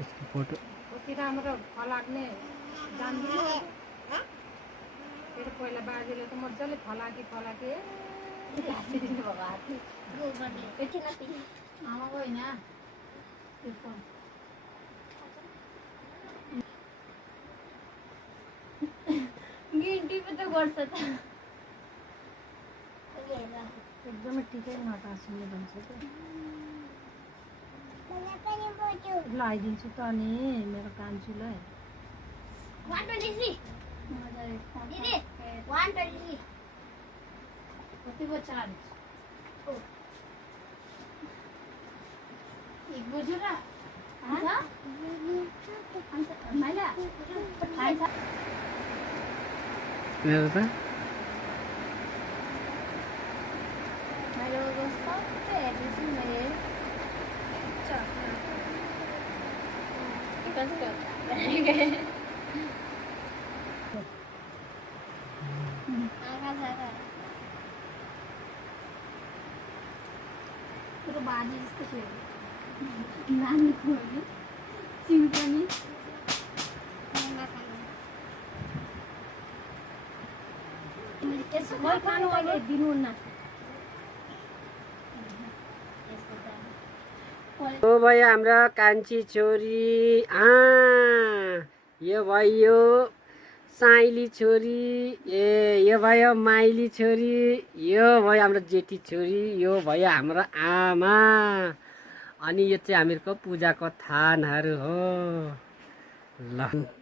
इसको फोटो कति राम्रो फलाक्ने जान्दिनँ फेरि पहिला बाजेले त मजाले फलाके आमाको होइन गिन्टी पो त गर्छ त एकदमै ठिकै नटाँसिने भन्छ त लगाइदिन्छु त नि मेरो कान्छुलाई कतिको चार्ज एक बुझ्यो र मेरो त त्यो बाजी जस्तो थियो नानीको होइन सिउ पनि यसो खानु अहिले दिनुहुन्न ओ भयो हाम्रो कान्छी छोरी यो भयो साइली छोरी यो भयो माइली छोरी यो भयो हाम्रो जेठी छोरी यो भयो हाम्रो आमा अनि यो चाहिँ हामीहरूको पूजाको थानहरू हो ल